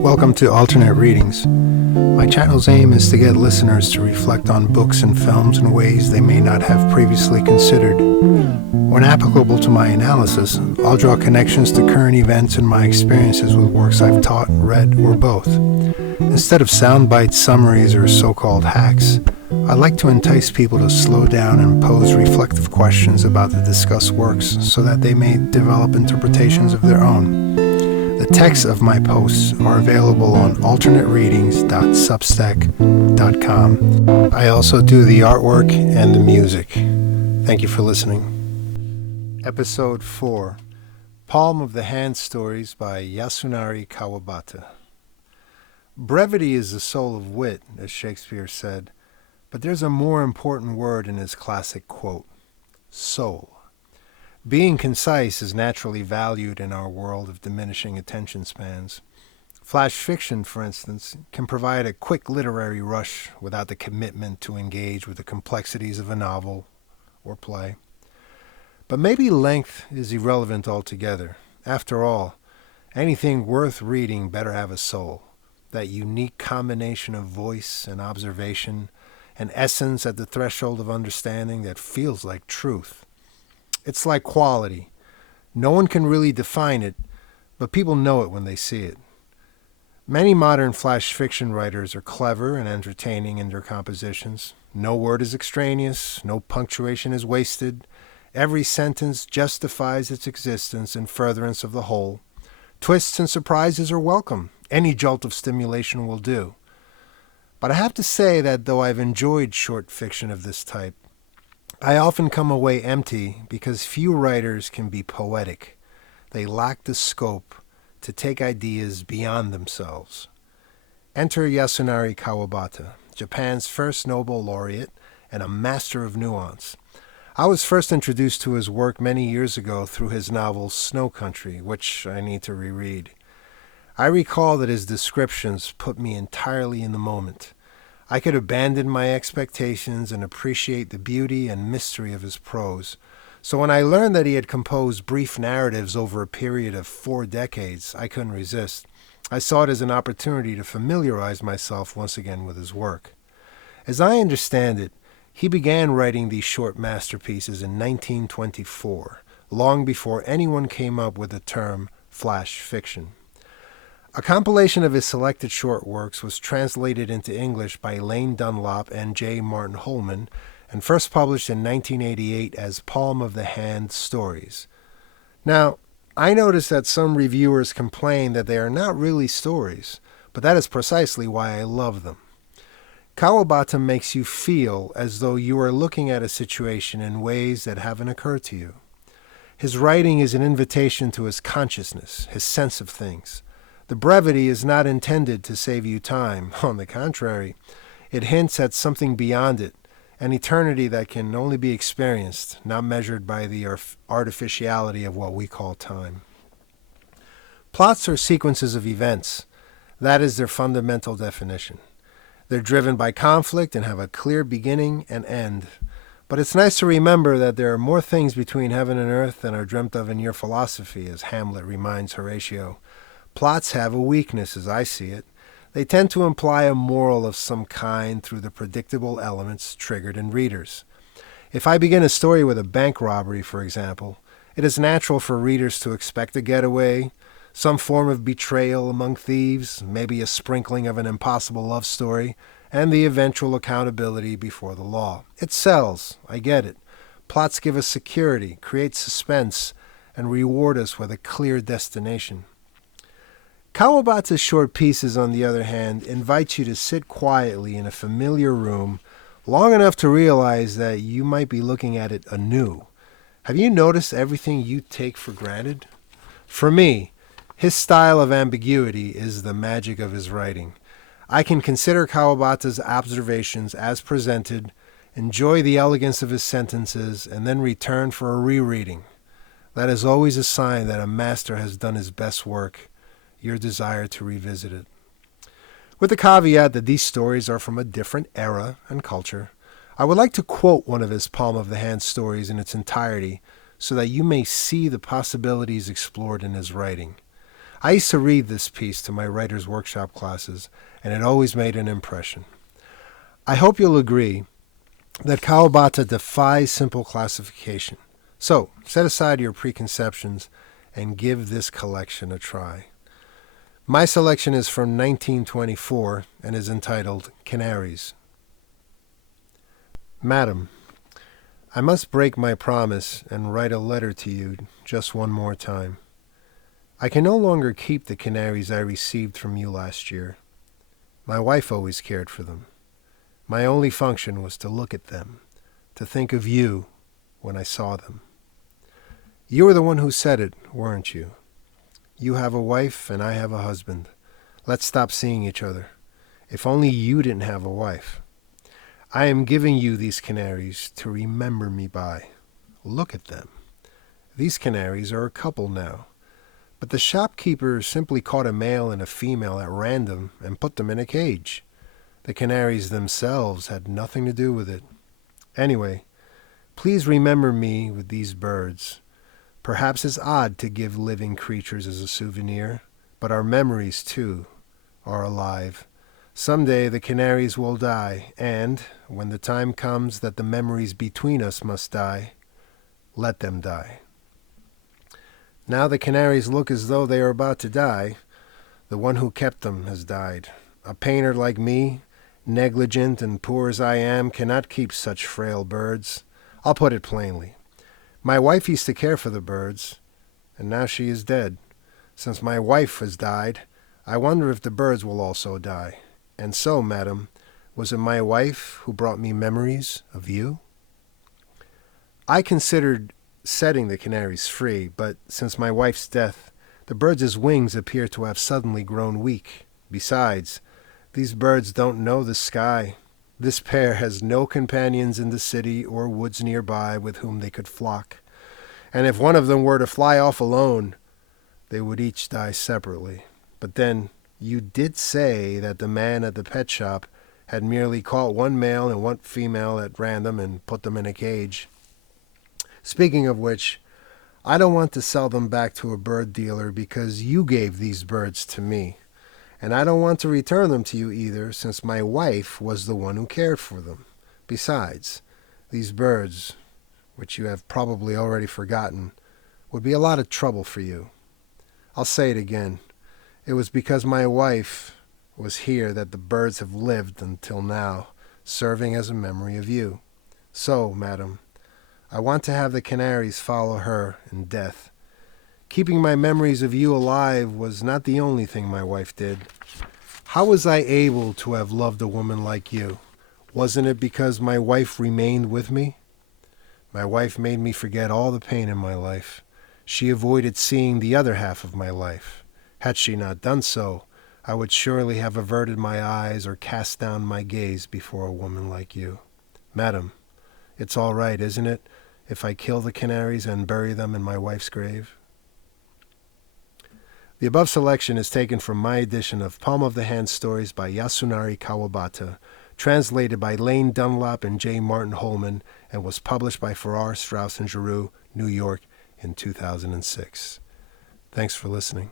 Welcome to Alternate Readings. My channel's aim is to get listeners to reflect on books and films in ways they may not have previously considered. When applicable to my analysis, I'll draw connections to current events and my experiences with works I've taught, read, or both. Instead of soundbite summaries or so-called hacks, I like to entice people to slow down and pose reflective questions about the discussed works so that they may develop interpretations of their own. The texts of my posts are available on alternatereadings.substack.com. I also do the artwork and the music. Thank you for listening. Episode 4, Palm of the Hand Stories by Yasunari Kawabata. Brevity is the soul of wit, as Shakespeare said, but there's a more important word in his classic quote, soul. Being concise is naturally valued in our world of diminishing attention spans. Flash fiction, for instance, can provide a quick literary rush without the commitment to engage with the complexities of a novel or play. But maybe length is irrelevant altogether. After all, anything worth reading better have a soul, that unique combination of voice and observation, an essence at the threshold of understanding that feels like truth. It's like quality. No one can really define it, but people know it when they see it. Many modern flash fiction writers are clever and entertaining in their compositions. No word is extraneous, no punctuation is wasted. Every sentence justifies its existence in furtherance of the whole. Twists and surprises are welcome. Any jolt of stimulation will do. But I have to say that though I've enjoyed short fiction of this type, I often come away empty because few writers can be poetic. They lack the scope to take ideas beyond themselves. Enter Yasunari Kawabata, Japan's first Nobel laureate and a master of nuance. I was first introduced to his work many years ago through his novel Snow Country, which I need to reread. I recall that his descriptions put me entirely in the moment. I could abandon my expectations and appreciate the beauty and mystery of his prose. So when I learned that he had composed brief narratives over a period of 4 decades, I couldn't resist. I saw it as an opportunity to familiarize myself once again with his work. As I understand it, he began writing these short masterpieces in 1924, long before anyone came up with the term flash fiction. A compilation of his selected short works was translated into English by Lane Dunlop and J. Martin Holman and first published in 1988 as Palm of the Hand Stories. Now, I noticed that some reviewers complain that they are not really stories, but that is precisely why I love them. Kawabata makes you feel as though you are looking at a situation in ways that haven't occurred to you. His writing is an invitation to his consciousness, his sense of things. The brevity is not intended to save you time. On the contrary, it hints at something beyond it, an eternity that can only be experienced, not measured by the artificiality of what we call time. Plots are sequences of events. That is their fundamental definition. They're driven by conflict and have a clear beginning and end. But it's nice to remember that there are more things between heaven and earth than are dreamt of in your philosophy, as Hamlet reminds Horatio. Plots have a weakness, as I see it. They tend to imply a moral of some kind through the predictable elements triggered in readers. If I begin a story with a bank robbery, for example, it is natural for readers to expect a getaway, some form of betrayal among thieves, maybe a sprinkling of an impossible love story, and the eventual accountability before the law. It sells, I get it. Plots give us security, create suspense, and reward us with a clear destination. Kawabata's short pieces, on the other hand, invite you to sit quietly in a familiar room long enough to realize that you might be looking at it anew. Have you noticed everything you take for granted? For me, his style of ambiguity is the magic of his writing. I can consider Kawabata's observations as presented, enjoy the elegance of his sentences, and then return for a rereading. That is always a sign that a master has done his best work, your desire to revisit it. With the caveat that these stories are from a different era and culture, I would like to quote one of his Palm of the Hand stories in its entirety so that you may see the possibilities explored in his writing. I used to read this piece to my writer's workshop classes, and it always made an impression. I hope you'll agree that Kawabata defies simple classification. So, set aside your preconceptions and give this collection a try. My selection is from 1924 and is entitled Canaries. Madam, I must break my promise and write a letter to you just one more time. I can no longer keep the canaries I received from you last year. My wife always cared for them. My only function was to look at them, to think of you when I saw them. You were the one who said it, weren't you? You have a wife and I have a husband. Let's stop seeing each other. If only you didn't have a wife. I am giving you these canaries to remember me by. Look at them. These canaries are a couple now. But the shopkeeper simply caught a male and a female at random and put them in a cage. The canaries themselves had nothing to do with it. Anyway, please remember me with these birds. Perhaps it's odd to give living creatures as a souvenir, but our memories, too, are alive. Someday the canaries will die, and, when the time comes that the memories between us must die, let them die. Now the canaries look as though they are about to die. The one who kept them has died. A painter like me, negligent and poor as I am, cannot keep such frail birds. I'll put it plainly. My wife used to care for the birds, and now she is dead. Since my wife has died, I wonder if the birds will also die. And so, madam, was it my wife who brought me memories of you? I considered setting the canaries free, but since my wife's death, the birds' wings appear to have suddenly grown weak. Besides, these birds don't know the sky. This pair has no companions in the city or woods nearby with whom they could flock. And if one of them were to fly off alone, they would each die separately. But then, you did say that the man at the pet shop had merely caught one male and one female at random and put them in a cage. Speaking of which, I don't want to sell them back to a bird dealer because you gave these birds to me. And I don't want to return them to you either, since my wife was the one who cared for them. Besides, these birds, which you have probably already forgotten, would be a lot of trouble for you. I'll say it again. It was because my wife was here that the birds have lived until now, serving as a memory of you. So, madam, I want to have the canaries follow her in death. Keeping my memories of you alive was not the only thing my wife did. How was I able to have loved a woman like you? Wasn't it because my wife remained with me? My wife made me forget all the pain in my life. She avoided seeing the other half of my life. Had she not done so, I would surely have averted my eyes or cast down my gaze before a woman like you. Madam, it's all right, isn't it, if I kill the canaries and bury them in my wife's grave? The above selection is taken from my edition of Palm of the Hand Stories by Yasunari Kawabata, translated by Lane Dunlop and J. Martin Holman, and was published by Farrar, Straus and Giroux, New York, in 2006. Thanks for listening.